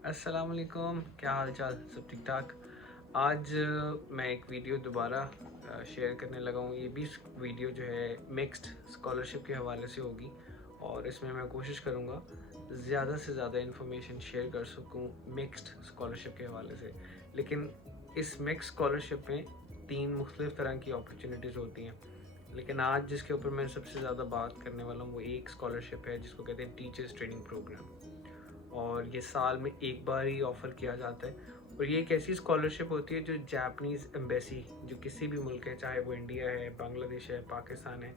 अस्सलाम वालेकुम, क्या हाल चाल, सब ठीक ठाक। आज मैं एक वीडियो दोबारा शेयर करने लगा हूँ। ये भी वीडियो जो है मिक्स्ड स्कॉलरशिप के हवाले से होगी और इसमें मैं कोशिश करूँगा ज़्यादा से ज़्यादा इन्फॉर्मेशन शेयर कर सकूँ मिक्स्ड स्कॉलरशिप के हवाले से। लेकिन इस मिक्स स्कॉलरशिप में 3 मुख्तलिफ़ तरह की अपॉर्चुनिटीज़ होती हैं। लेकिन आज जिसके ऊपर मैं सबसे ज़्यादा बात करने वाला हूँ वो एक स्कॉलरशिप है जिसको कहते हैं टीचर्स ट्रेनिंग प्रोग्राम, और ये साल में एक बार ही ऑफ़र किया जाता है। और ये एक ऐसी स्कॉलरशिप होती है जो जापानीज़ एम्बेसी, जो किसी भी मुल्क है, चाहे वो इंडिया है, बांग्लादेश है, पाकिस्तान है,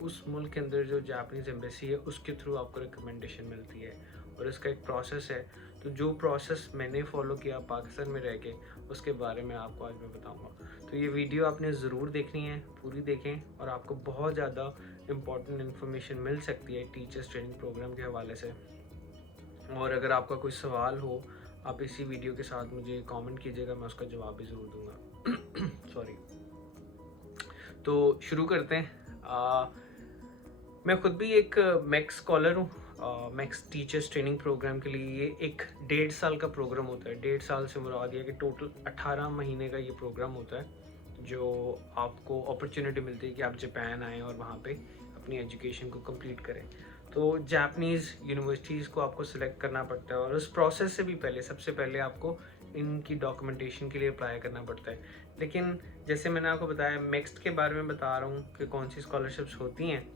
उस मुल्क के अंदर जो जापानीज़ एम्बेसी है उसके थ्रू आपको रिकमेंडेशन मिलती है और इसका एक प्रोसेस है। तो जो प्रोसेस मैंने फ़ॉलो किया पाकिस्तान में रह के, उसके बारे में आपको आज मैं बताऊँगा। तो ये वीडियो आपने ज़रूर देखनी है, पूरी देखें और आपको बहुत ज़्यादा इम्पॉर्टेंट इन्फॉर्मेशन मिल सकती है टीचर्स ट्रेनिंग प्रोग्राम के हवाले से। और अगर आपका कोई सवाल हो, आप इसी वीडियो के साथ मुझे कमेंट कीजिएगा, मैं उसका जवाब भी ज़रूर दूंगा। सॉरी। तो शुरू करते हैं। मैं खुद भी एक मैक्स स्कॉलर हूँ। मैक्स टीचर्स ट्रेनिंग प्रोग्राम के लिए ये एक 1.5 साल का प्रोग्राम होता है। 1.5 साल से मुराद ये कि टोटल 18 महीने का ये प्रोग्राम होता है, जो आपको अपॉर्चुनिटी मिलती है कि आप जापान आएँ और वहाँ पे अपनी एजुकेशन को कंप्लीट करें। तो जापानीज़ यूनिवर्सिटीज़ को आपको सिलेक्ट करना पड़ता है और उस प्रोसेस से भी पहले, सबसे पहले आपको इनकी डॉक्यूमेंटेशन के लिए अप्लाई करना पड़ता है। लेकिन जैसे मैंने आपको बताया, मिक्स्ड के बारे में बता रहा हूँ कि कौन सी स्कॉलरशिप्स होती हैं,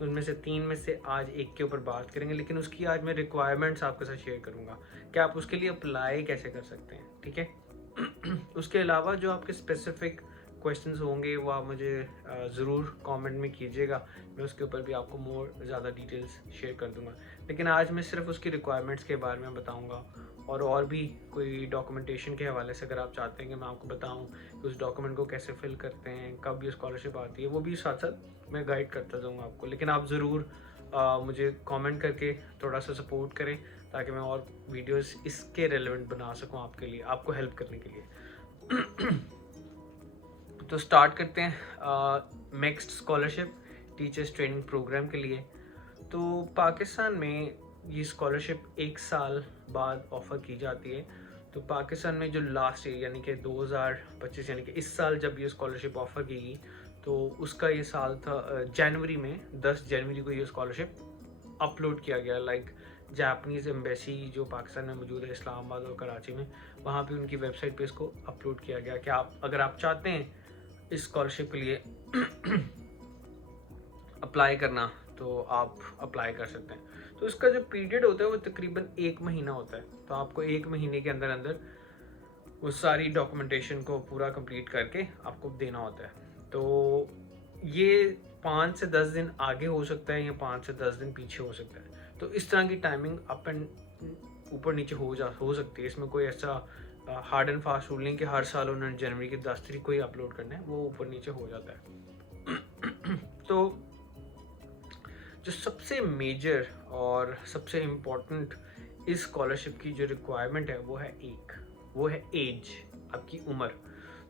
उनमें से 3 में से आज एक के ऊपर बात करेंगे। लेकिन उसकी आज मैं रिक्वायरमेंट्स आपके साथ शेयर करूँगा कि आप उसके लिए अप्लाई कैसे कर सकते हैं, ठीक है। उसके अलावा जो आपके स्पेसिफिक क्वेश्चंस होंगे वो आप मुझे ज़रूर कमेंट में कीजिएगा, मैं उसके ऊपर भी आपको मोर ज़्यादा डिटेल्स शेयर कर दूंगा। लेकिन आज मैं सिर्फ उसकी रिक्वायरमेंट्स के बारे में बताऊंगा और भी कोई डॉक्यूमेंटेशन के हवाले से अगर आप चाहते हैं कि मैं आपको बताऊं कि उस डॉक्यूमेंट को कैसे फिल करते हैं, कब ये स्कॉलरशिप आती है, वो भी साथ साथ मैं गाइड करता जाऊँगा आपको। लेकिन आप ज़रूर मुझे कमेंट करके थोड़ा सा सपोर्ट करें ताकि मैं और वीडियोस इसके रेलेवेंट बना सकूं आपके लिए, आपको हेल्प करने के लिए। तो स्टार्ट करते हैं mixed scholarship teachers training program के लिए। तो पाकिस्तान में ये स्कॉलरशिप 1 साल बाद ऑफ़र की जाती है। तो पाकिस्तान में जो लास्ट ईयर यानी कि 2025 यानी कि इस साल जब ये स्कॉलरशिप ऑफ़र की गई, तो उसका ये साल था जनवरी में, 10 जनवरी को ये स्कॉलरशिप अपलोड किया गया। लाइक जापानीज़ एम्बेसी जो पाकिस्तान में मौजूद है, इस्लामाबाद और कराची में, वहाँ पे उनकी वेबसाइट पे इसको अपलोड किया गया कि आप अगर आप चाहते हैं इस स्कॉलरशिप के लिए अप्लाई करना तो आप अप्लाई कर सकते हैं। तो इसका जो पीरियड होता है वो तकरीबन 1 महीना होता है। तो आपको 1 महीने के अंदर अंदर वो सारी डॉक्यूमेंटेशन को पूरा कंप्लीट करके आपको देना होता है। तो ये 5 से 10 दिन आगे हो सकता है या 5 से 10 दिन पीछे हो सकता है। तो इस तरह की टाइमिंग अप एंड ऊपर नीचे हो सकती है। इसमें कोई ऐसा हार्ड एंड फास्ट रूल नहीं कि हर साल उन्होंने जनवरी की 10 तारीख को ही अपलोड करना है, वो ऊपर नीचे हो जाता है। तो जो सबसे मेजर और सबसे इम्पोर्टेंट इस स्कॉलरशिप की जो रिक्वायरमेंट है वो है एज, आपकी उम्र।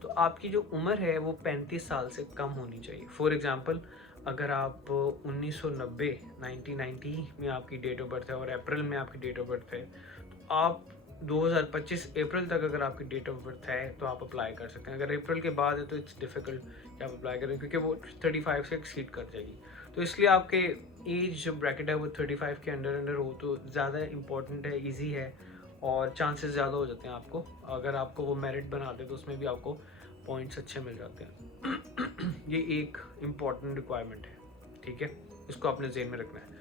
तो आपकी जो उम्र है वो 35 साल से कम होनी चाहिए। फॉर एग्जांपल, अगर आप 1990 1990 में आपकी डेट ऑफ बर्थ है और अप्रैल में आपकी डेट ऑफ बर्थ है, तो आप 2025 अप्रैल तक अगर आपकी डेट ऑफ बर्थ है तो आप अप्लाई कर सकते हैं। अगर अप्रैल के बाद है तो इट्स डिफ़िकल्ट कि आप अप्लाई करें, क्योंकि वो 35 से एक्सीड कर जाएगी। तो इसलिए आपके एज जो ब्रैकेट है वो 35 के अंडर अंडर हो तो ज़्यादा इंपॉर्टेंट है, इजी है और चांसेस ज़्यादा हो जाते हैं आपको। अगर आपको वो मेरिट बनाते तो उसमें भी आपको पॉइंट्स अच्छे मिल जाते हैं। ये एक इम्पॉर्टेंट रिक्वायरमेंट है, ठीक है, इसको आपने ज़हन में रखना है।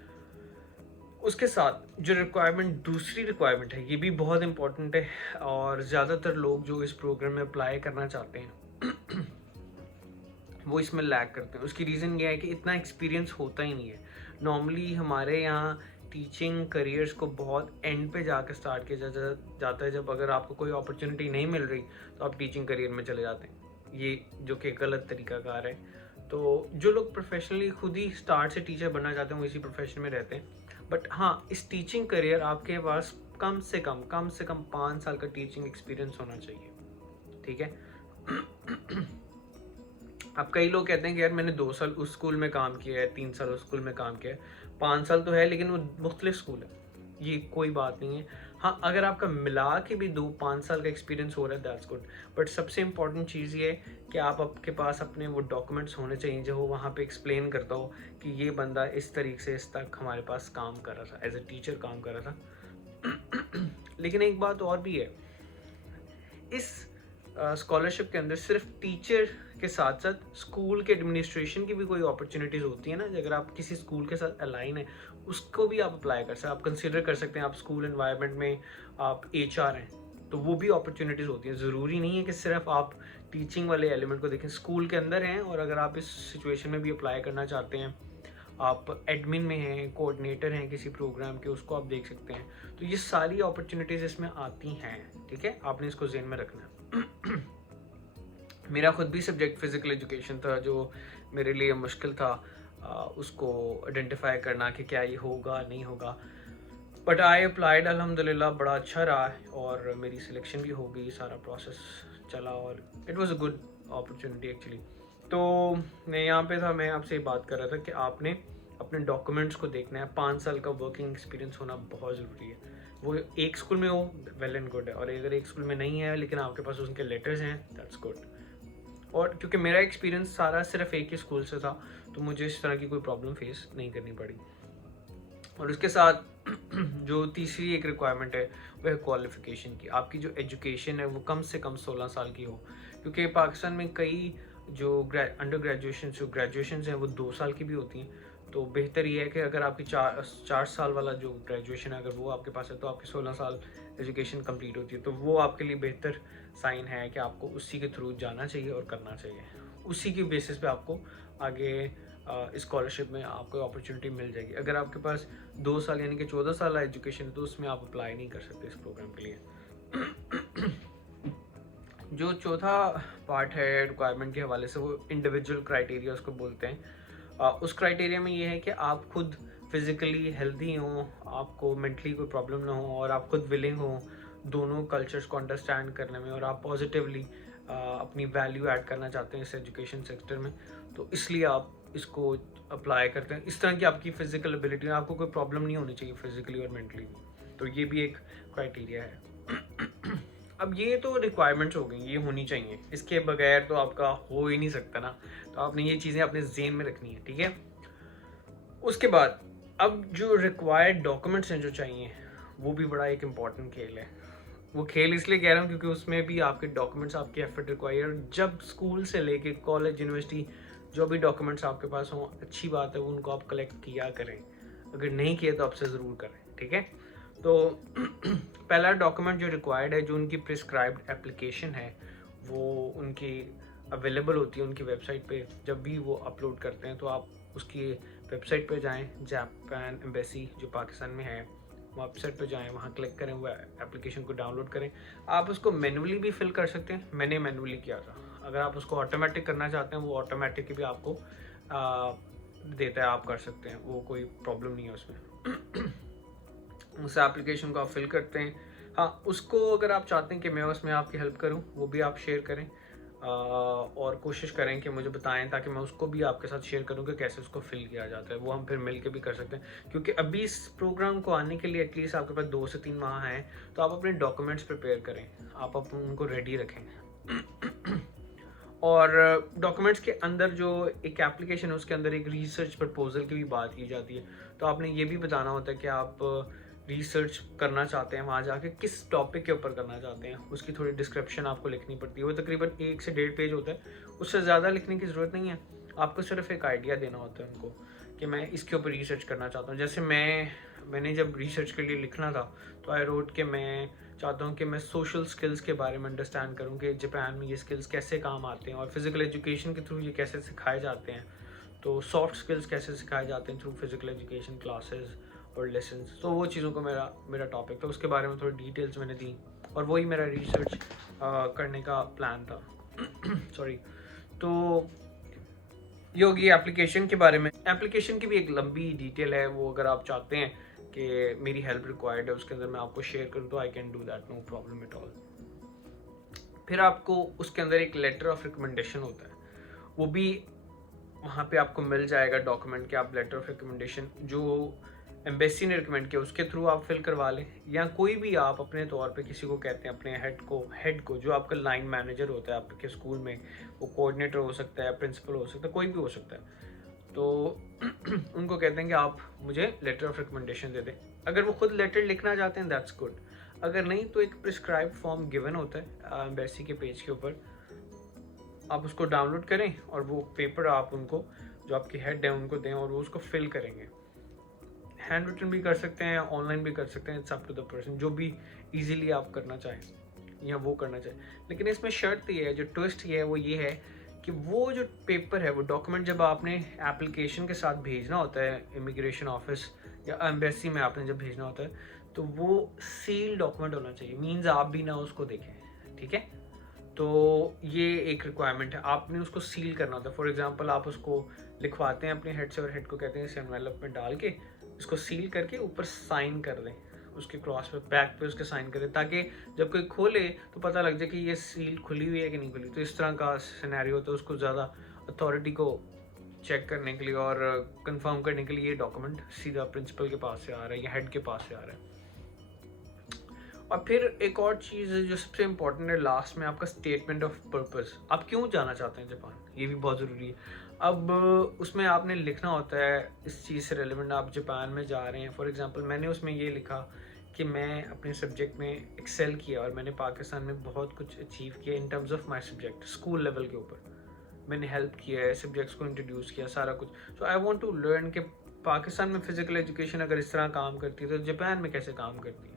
उसके साथ जो रिक्वायरमेंट, दूसरी रिक्वायरमेंट है, ये भी बहुत इंपॉर्टेंट है और ज़्यादातर लोग जो इस प्रोग्राम में अप्लाई करना चाहते हैं वो इसमें लैग करते हैं। उसकी रीज़न ये है कि इतना एक्सपीरियंस होता ही नहीं है। नॉर्मली हमारे यहाँ टीचिंग करियर्स को बहुत एंड पे जाकर स्टार्ट किया जाता है। जब अगर आपको कोई अपॉर्चुनिटी नहीं मिल रही तो आप टीचिंग करियर में चले जाते हैं, ये जो कि गलत तरीकाकार है। तो जो लोग प्रोफेशनली खुद ही स्टार्ट से टीचर बनना चाहते हैं वो इसी प्रोफेशन में रहते हैं। बट हाँ, इस टीचिंग करियर आपके पास कम से कम 5 साल का टीचिंग एक्सपीरियंस होना चाहिए, ठीक है। अब कई लोग कहते हैं कि यार मैंने 2 साल उस स्कूल में काम किया है, 3 साल उस स्कूल में काम किया है, 5 साल तो है लेकिन वो मुख्तलिफ स्कूल है। ये कोई बात नहीं है। हाँ, अगर आपका मिला के भी 2-5 साल का एक्सपीरियंस हो रहा है दैट्स गुड, बट सबसे इम्पॉर्टेंट चीज़ ये है कि आपके पास अपने वो डॉक्यूमेंट्स होने चाहिए जो वहाँ पे एक्सप्लेन करता हो कि ये बंदा इस तरीके से इस तक हमारे पास काम कर रहा था, एज ए टीचर काम कर रहा था। लेकिन एक बात और भी है, इस स्कॉलरशिप के अंदर सिर्फ टीचर के साथ साथ स्कूल के एडमिनिस्ट्रेशन की भी कोई अपॉर्चुनिटीज़ होती है ना, अगर आप किसी स्कूल के साथ अलाइन है उसको भी आप अप्लाई कर सकते हैं, आप कंसिडर कर सकते हैं। आप स्कूल एनवायरनमेंट में आप HR हैं तो वो भी अपॉर्चुनिटीज़ होती हैं। ज़रूरी नहीं है कि सिर्फ आप टीचिंग वाले एलिमेंट को देखें, स्कूल के अंदर हैं और अगर आप इस सिचुएशन में भी अप्लाई करना चाहते हैं, आप एडमिन में हैं, कोऑर्डिनेटर हैं किसी प्रोग्राम के, उसको आप देख सकते हैं। तो ये सारी अपॉर्चुनिटीज़ इसमें आती हैं, ठीक है, आपने इसको ज़हन में रखना है। मेरा खुद भी सब्जेक्ट फिज़िकल एजुकेशन था जो मेरे लिए मुश्किल था उसको आइडेंटिफाई करना कि क्या ये होगा नहीं होगा, बट आई अप्लाइड, अल्हम्दुलिल्लाह बड़ा अच्छा रहा है और मेरी सिलेक्शन भी हो गई, सारा प्रोसेस चला और it was a good opportunity actually. तो मैं यहाँ पे था, मैं आपसे बात कर रहा था कि आपने अपने डॉक्यूमेंट्स को देखना है। 5 साल का वर्किंग एक्सपीरियंस होना बहुत ज़रूरी है। वो एक स्कूल में हो वेल एंड गुड है, और अगर एक स्कूल में नहीं है लेकिन आपके पास उनके लेटर्स हैं दैट्स गुड। और क्योंकि मेरा एक्सपीरियंस सारा सिर्फ एक ही स्कूल से था तो मुझे इस तरह की कोई प्रॉब्लम फेस नहीं करनी पड़ी। और उसके साथ जो तीसरी एक रिक्वायरमेंट है वह है क्वालिफ़िकेशन की। आपकी जो एजुकेशन है वो कम से कम 16 साल की हो, क्योंकि पाकिस्तान में कई जो अंडर ग्रेजुएशन जो ग्रेजुएशन हैं वो 2 साल की भी होती हैं। तो बेहतर ये है कि अगर आपकी 4 साल वाला जो ग्रेजुएशन है अगर वो आपके पास है तो आपकी 16 साल एजुकेशन कंप्लीट होती है। तो वो आपके लिए बेहतर साइन है कि आपको उसी के थ्रू जाना चाहिए और करना चाहिए। उसी की बेसिस पे आपको आगे स्कॉलरशिप में आपको अपॉर्चुनिटी मिल जाएगी। अगर आपके पास 2 साल यानी कि 14 साल एजुकेशन है तो उसमें आप अप्लाई नहीं कर सकते इस प्रोग्राम के लिए। जो चौथा पार्ट है रिक्वायरमेंट के हवाले से वो इंडिविजुअल क्राइटेरिया उसको बोलते हैं। उस क्राइटेरिया में ये है कि आप खुद फिज़िकली हेल्दी हों, आपको मेंटली कोई प्रॉब्लम ना हो और आप खुद विलिंग हों दोनों कल्चर्स को अंडरस्टैंड करने में, और आप पॉजिटिवली अपनी वैल्यू ऐड करना चाहते हैं इस एजुकेशन सेक्टर में, तो इसलिए आप इसको अप्लाई करते हैं। इस तरह की आपकी फ़िज़िकल एबिलिटी, आपको कोई प्रॉब्लम नहीं होनी चाहिए फिज़िकली और मेंटली, तो ये भी एक क्राइटेरिया है। अब ये तो रिक्वायरमेंट्स हो गई, ये होनी चाहिए, इसके बगैर तो आपका हो ही नहीं सकता ना, तो आपने ये चीज़ें अपने ज़हन में रखनी है, ठीक है। उसके बाद अब जो रिक्वायर्ड डॉक्यूमेंट्स हैं जो चाहिए वो भी बड़ा एक इम्पॉर्टेंट खेल है। वो खेल इसलिए कह रहा हूँ क्योंकि उसमें भी आपके डॉक्यूमेंट्स, आपके एफर्ट रिक्वायर, जब स्कूल से लेके कॉलेज यूनिवर्सिटी जो भी डॉक्यूमेंट्स आपके पास हों अच्छी बात है, उनको आप कलेक्ट किया करें, अगर नहीं किए तो आपसे ज़रूर करें, ठीक है। तो पहला डॉक्यूमेंट जो रिक्वायर्ड है, जो उनकी प्रिस्क्राइब्ड एप्लीकेशन है वो उनकी अवेलेबल होती है उनकी वेबसाइट पे, जब भी वो अपलोड करते हैं तो आप उसकी वेबसाइट पे जाएं, जापान एम्बेसी जो पाकिस्तान में है वेबसाइट पे जाएं, वहाँ क्लिक करें, वो एप्लीकेशन को डाउनलोड करें। आप उसको मैनुअली भी फिल कर सकते हैं, मैंने मैनुअली किया था। अगर आप उसको ऑटोमेटिक करना चाहते हैं वो ऑटोमेटिक भी आपको देता है, आप कर सकते हैं, वो कोई प्रॉब्लम नहीं है उसमें। उस एप्लीकेशन को आप फिल करते हैं। हाँ, उसको अगर आप चाहते हैं कि मैं उसमें आपकी हेल्प करूं वो भी आप शेयर करें और कोशिश करें कि मुझे बताएं ताकि मैं उसको भी आपके साथ शेयर करूं कि कैसे उसको फिल किया जाता है। वो हम फिर मिल के भी कर सकते हैं, क्योंकि अभी इस प्रोग्राम को आने के लिए एटलीस्ट आपके पास 2 से 3 माह हैं, तो आप अपने डॉक्यूमेंट्स प्रिपेयर करें, आप उनको रेडी रखें। और डॉक्यूमेंट्स के अंदर जो एक एप्लीकेशन है उसके अंदर एक रिसर्च प्रपोजल की भी बात की जाती है, तो आपने ये भी बताना होता है कि आप रिसर्च करना चाहते हैं, वहाँ जाके किस टॉपिक के ऊपर करना चाहते हैं, उसकी थोड़ी डिस्क्रिप्शन आपको लिखनी पड़ती है। वो तकरीबन 1 से 1.5 पेज होता है, उससे ज़्यादा लिखने की ज़रूरत नहीं है, आपको सिर्फ एक आइडिया देना होता है उनको कि मैं इसके ऊपर रिसर्च करना चाहता हूँ। जैसे मैंने जब रिसर्च के लिए लिखना था तो आई रोट कि मैं चाहता हूँ कि मैं सोशल स्किल्स के बारे में अंडरस्टैंड करूँ कि जापान में ये स्किल्स कैसे काम आते हैं और फिज़िकल एजुकेशन के थ्रू ये कैसे सिखाए जाते हैं, तो सॉफ्ट स्किल्स कैसे सिखाए जाते हैं थ्रू फिज़िकल एजुकेशन क्लासेस और लेसन्स। तो वो चीज़ों को मेरा टॉपिक था, उसके बारे में थोड़ी डिटेल्स मैंने दी और वही मेरा रिसर्च करने का प्लान था। सॉरी। तो ये होगी एप्लीकेशन के बारे में। एप्लीकेशन की भी एक लंबी डिटेल है, वो अगर आप चाहते हैं कि मेरी हेल्प रिक्वायर्ड है उसके अंदर मैं आपको शेयर करूँ तो I can do that, no problem at all. फिर आपको उसके अंदर एक लेटर ऑफ रिकमेंडेशन होता है, वो भी वहाँ पे आपको मिल जाएगा डॉक्यूमेंट कि आप लेटर ऑफ रिकमेंडेशन जो एम्बेसी ने रिकमेंड किया उसके थ्रू आप फिल करवा लें, या कोई भी आप अपने तौर पे किसी को कहते हैं, अपने हेड को जो आपका लाइन मैनेजर होता है आपके स्कूल में, वो कोऑर्डिनेटर हो सकता है, प्रिंसिपल हो सकता है, कोई भी हो सकता है, तो उनको कहते हैं कि आप मुझे लेटर ऑफ रिकमेंडेशन दे दें। अगर वो खुद लेटर लिखना चाहते हैं दैट्स गुड, अगर नहीं तो एक प्रिस्क्राइब फॉर्म गिवन होता है एम्बेसी के पेज के ऊपर, आप उसको डाउनलोड करें और वो पेपर आप उनको, जो आपके हेड है उनको दें और वो उसको फिल करेंगे। हैंड रिटन भी कर सकते हैं, ऑनलाइन भी कर सकते हैं, it's up to the person, जो भी इजीली आप करना चाहें या वो करना चाहें। लेकिन इसमें शर्त ये है, जो ट्विस्ट ये है वो ये है कि वो जो पेपर है, वो डॉक्यूमेंट जब आपने एप्लीकेशन के साथ भेजना होता है इमिग्रेशन ऑफिस या एम्बेसी में आपने जब भेजना होता है, तो वो सील डॉक्यूमेंट होना चाहिए, मीन्स आप भी ना उसको देखें, ठीक है। तो ये एक रिक्वायरमेंट है, आपने उसको सील करना होता है। फॉर एग्जांपल आप उसको लिखवाते हैं अपने हेड से और हेड को कहते हैं इस एनवेलप में डाल के इसको सील करके ऊपर साइन कर दें, उसके क्रॉस पे बैक पे उसके साइन करें, ताकि जब कोई खोले तो पता लग जाए कि ये सील खुली हुई है कि नहीं खुली। तो इस तरह का सिनेरियो होता है, उसको ज़्यादा अथॉरिटी को चेक करने के लिए और कंफर्म करने के लिए ये डॉक्यूमेंट सीधा प्रिंसिपल के पास से आ रहा है या हेड के पास से आ रहा है। और फिर एक और चीज़ है जो सबसे इम्पोर्टेंट है लास्ट में, आपका स्टेटमेंट ऑफ पर्पस। आप क्यों जाना चाहते हैं जापान, ये भी बहुत ज़रूरी है। अब उसमें आपने लिखना होता है इस चीज़ से रेलिवेंट, आप जापान में जा रहे हैं। फॉर एग्जांपल मैंने उसमें ये लिखा कि मैं अपने सब्जेक्ट में एक्सेल किया और मैंने पाकिस्तान में बहुत कुछ अचीव किया in terms of my subject, school level के ऊपर मैंने हेल्प किया है, सब्जेक्ट्स को इंट्रोड्यूस किया, सारा कुछ। सो आई वॉन्ट टू लर्न कि पाकिस्तान में फ़िज़िकल एजुकेशन अगर इस तरह काम करती है तो जापान में कैसे काम करती है,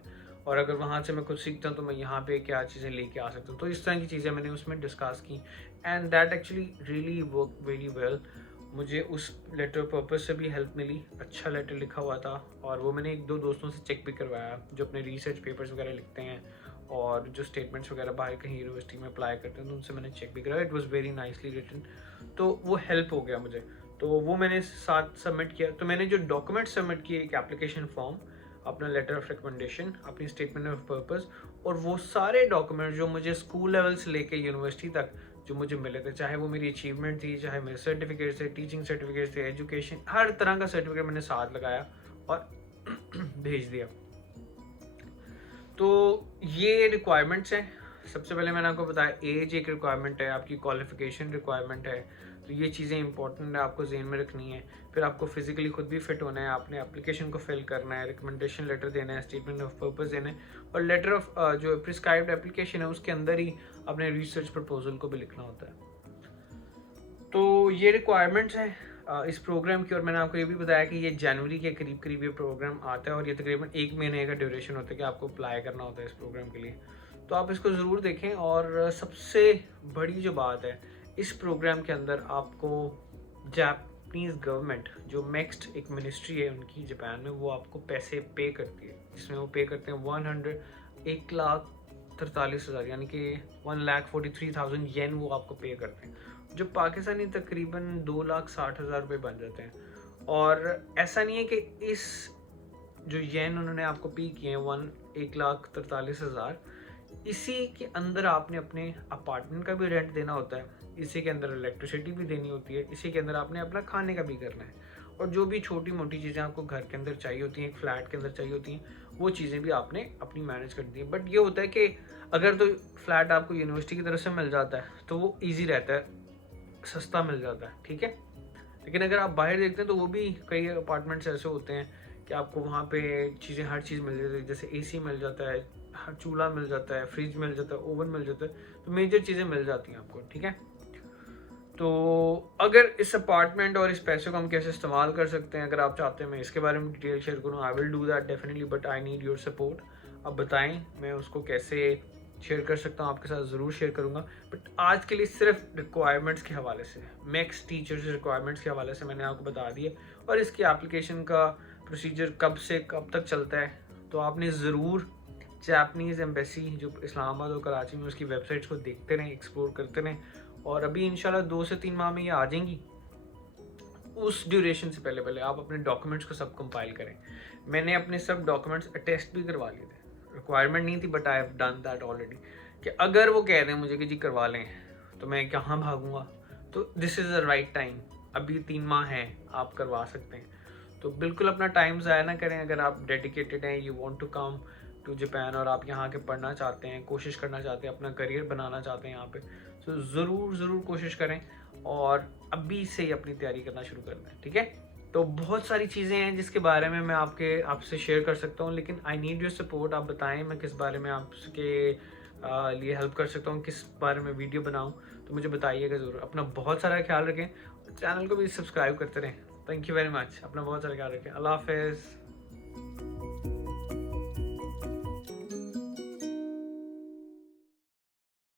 और अगर वहाँ से मैं खुद सीखता हूँ तो मैं यहाँ पे क्या चीज़ें लेके आ सकता हूँ। तो इस तरह की चीज़ें मैंने उसमें डिस्कस की and that actually really work very well. मुझे उस लेटर पर्पस से भी हेल्प मिली, अच्छा लेटर लिखा हुआ था, और वो मैंने 1-2 दोस्तों से चेक भी करवाया जो अपने रिसर्च पेपर्स वगैरह लिखते हैं और जो स्टेटमेंट्स वगैरह बाहर कहीं यूनिवर्सिटी में अप्लाई करते हैं, तो उनसे मैंने चेक भी कराया। It was very nicely written, तो वो हेल्प हो गया मुझे। तो वो मैंने साथ सबमिट किया। तो मैंने जो डॉक्यूमेंट सबमिट किए, एक एप्लीकेशन फॉर्म, अपना लेटर ऑफ रिकमेंडेशन, अपनी स्टेटमेंट ऑफ पर्पस, और वो सारे डॉक्यूमेंट जो मुझे स्कूल लेवल से लेके यूनिवर्सिटी तक जो मुझे मिले थे, चाहे वो मेरी अचीवमेंट थी, चाहे मेरे सर्टिफिकेट थे, टीचिंग सर्टिफिकेट थे, एजुकेशन, हर तरह का सर्टिफिकेट मैंने साथ लगाया और भेज दिया। तो ये रिक्वायरमेंट्स हैं। सबसे पहले मैंने आपको बताया एज एक रिक्वायरमेंट है, आपकी क्वालिफिकेशन रिक्वायरमेंट है, तो ये चीज़ें इंपॉर्टेंट है, आपको जेहन में रखनी है। फिर आपको फिजिकली खुद भी फिट होना है, आपने एप्लीकेशन को फिल करना है, रिकमेंडेशन लेटर देना है, स्टेटमेंट ऑफ पर्पस देना है, और लेटर ऑफ जो प्रिस्क्राइब्ड एप्लीकेशन है उसके अंदर ही अपने रिसर्च प्रपोजल को भी लिखना होता है। तो ये रिक्वायरमेंट्स हैं इस प्रोग्राम की। और मैंने आपको ये भी बताया कि ये जनवरी के करीब करीब ये प्रोग्राम आता है और ये तकरीबन 1 महीने का ड्यूरेशन होता है कि आपको अप्लाई करना होता है इस प्रोग्राम के लिए। तो आप इसको ज़रूर देखें। और सबसे बड़ी जो बात है, इस प्रोग्राम के अंदर आपको जापानीज़ गवर्नमेंट, जो नेक्स्ट एक मिनिस्ट्री है उनकी जापान में, वो आपको पैसे पे करती है, जिसमें वो पे करते हैं 1,43,000 यानी कि 1,43,000 येन वो आपको पे करते हैं, जो पाकिस्तानी तकरीबन 2,60,000 रुपये बन जाते हैं। और ऐसा नहीं है कि इस जो येन उन्होंने आपको पे किए हैं 1,43,000, इसी के अंदर आपने अपने अपार्टमेंट का भी रेंट देना होता है, इसी के अंदर इलेक्ट्रिसिटी भी देनी होती है, इसी के अंदर आपने अपना खाने का भी करना है, और जो भी छोटी मोटी चीज़ें आपको घर के अंदर चाहिए होती हैं, एक फ्लैट के अंदर चाहिए होती हैं, वो चीज़ें भी आपने अपनी मैनेज कर दी है। बट ये होता है कि अगर तो फ्लैट आपको यूनिवर्सिटी की तरफ से मिल जाता है तो वो ईजी रहता है, सस्ता मिल जाता है, ठीक है। लेकिन अगर आप बाहर देखते हैं तो वो भी कई अपार्टमेंट्स ऐसे होते हैं कि आपको वहाँ पे चीज़ें, हर चीज़ मिल जाती है, जैसे एसी मिल जाता है, चूल्हा मिल जाता है, फ्रिज मिल जाता है, ओवन मिल जाता है, तो मेजर चीज़ें मिल जाती हैं आपको, ठीक है। तो अगर इस अपार्टमेंट और इस पैसे को हम कैसे इस्तेमाल कर सकते हैं, अगर आप चाहते हैं मैं इसके बारे में डिटेल शेयर करूँ, I will do that definitely, but I need your support. आप बताएं मैं उसको कैसे शेयर कर सकता हूँ, आपके साथ ज़रूर शेयर करूँगा। बट आज के लिए सिर्फ रिक्वायरमेंट्स के हवाले से, मैक्स टीचर्स रिक्वायरमेंट्स के हवाले से मैंने आपको बता दिया, और इसकी एप्लीकेशन का प्रोसीजर कब से कब तक चलता है। तो आपने ज़रूर जापानीज़ एम्बेसी जो इस्लामाबाद और कराची में, उसकी वेबसाइट्स को देखते रहें, एक्सप्लोर करते रहें, और अभी इंशाल्लाह 2 से 3 माह में ये आ जाएंगी। उस ड्यूरेशन से पहले पहले आप अपने डॉक्यूमेंट्स को सब कंपाइल करें। मैंने अपने सब डॉक्यूमेंट्स अटेस्ट भी करवा लिए थे, रिक्वायरमेंट नहीं थी but I have done that already, कि अगर वो कह दें मुझे कि जी करवा लें तो मैं कहाँ भागूंगा। तो this is the right time, अभी 3 माह हैं, आप करवा सकते हैं। तो बिल्कुल अपना टाइम ज़ाया ना करें। अगर आप डेडिकेटेड हैं, you want to come to Japan और आप यहाँ के पढ़ना चाहते हैं, कोशिश करना चाहते हैं, अपना करियर बनाना चाहते हैं यहाँ पे, तो ज़रूर कोशिश करें और अभी से ही अपनी तैयारी करना शुरू कर दें, ठीक है। तो बहुत सारी चीज़ें हैं जिसके बारे में मैं आपसे शेयर कर सकता हूँ, लेकिन आई नीड योर सपोर्ट। आप बताएं मैं किस बारे में आपके लिए हेल्प कर सकता हूँ, किस बारे में वीडियो बनाऊँ, तो मुझे बताइएगा ज़रूर। अपना बहुत सारा ख्याल रखें, चैनल को भी सब्सक्राइब करते रहें। Thank you very much. अपना बहुत सारा ख्याल रखें। अल्लाह हाफ़िज़।